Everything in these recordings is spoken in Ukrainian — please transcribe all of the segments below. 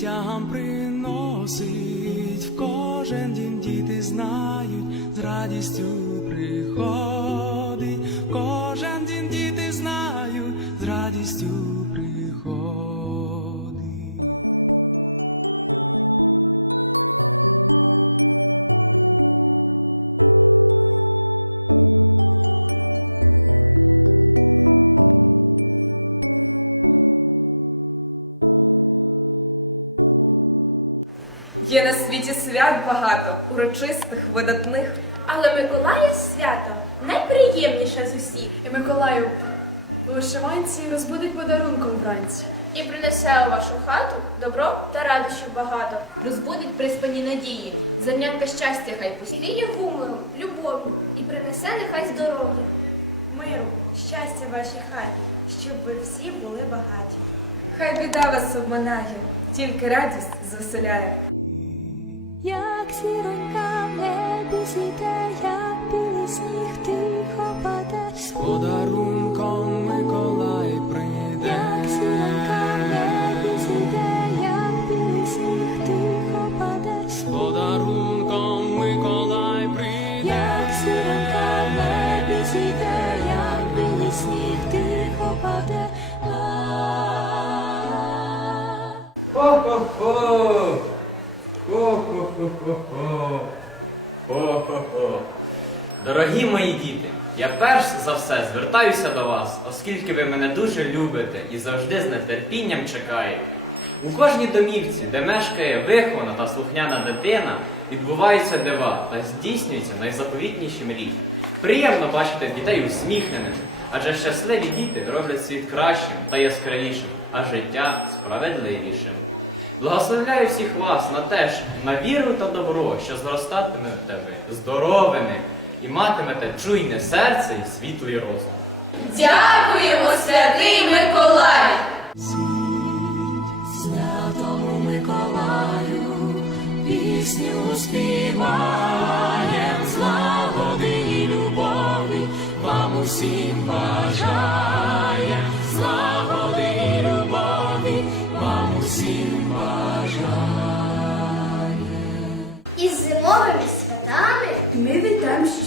дітям приносить, в кожен дім діти знають, з радістю приходить, в кожен дім діти знають, з радістю. Є на світі свят багато, урочистих, видатних. Але Миколаїв свято найприємніше з усіх І Миколаю вишиванці розбудить подарунком вранці. і принесе у вашу хату добро та радощів багато. Розбудить приспані надії, зернянка щастя хай посіє гумором, любов'ю і принесе нехай здоров'я. Миру, щастя вашій хаті, щоб ви всі були багаті. Хай біда вас обминає, тільки радість звеселяє. Як зіронька в небі зійде, як білий сніг тихо паде, З Хо-хо-хо! Дорогі мої діти, я перш за все звертаюся до вас, оскільки ви мене дуже любите і завжди з нетерпінням чекаєте. У кожній домівці, де мешкає вихована та слухняна дитина, відбуваються дива та здійснюються найзаповітніші мрії. Приємно бачити дітей усміхненими, адже щасливі діти роблять світ кращим та яскравішим, а життя справедливішим. Благословляю всіх вас на те ж, на віру та добро, що зростатимете ви здоровими і матимете чуйне серце і світлий розум. Дякуємо, святий Миколай! Святому Миколаю пісню співаєм, злагоди і любові вам усім бажаєм,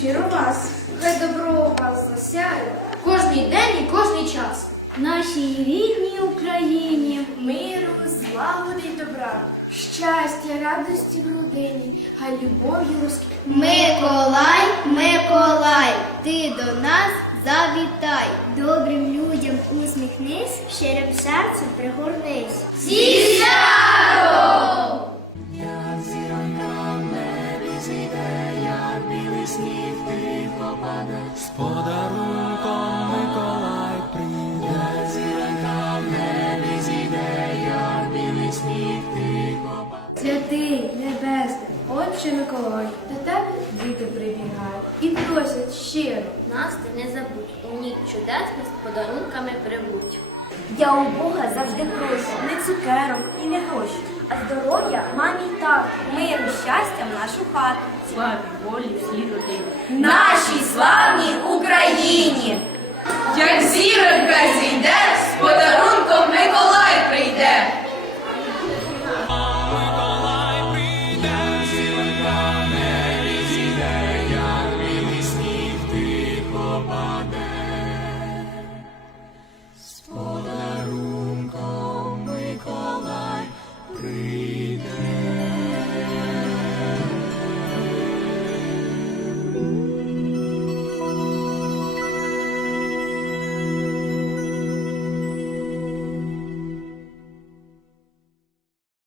щиро вас. хай добро вас засяє кожний день і кожний час. Нашій рідній Україні Миру, злагоди й добра, щастя, радості в родині, хай любов'ю розквітне. Миколай, Миколай, ти до нас завітай. Добрим людям усміхнись, щирим серцем пригорнись. Зі святом! З подарунком Миколай прийде. як зіронька в небі зійде, як білий сніг тихо паде. Святий, небесний, Отче Миколай, до тебе діти прибігають і просять щиро. Нас ти не забудь, у ніч чудесних з подарунками прибудь. Я у Бога завжди прошу не цукерок і не гроші, щастям нашу хату. Славі волі, всій родині. Нашій славній Україні!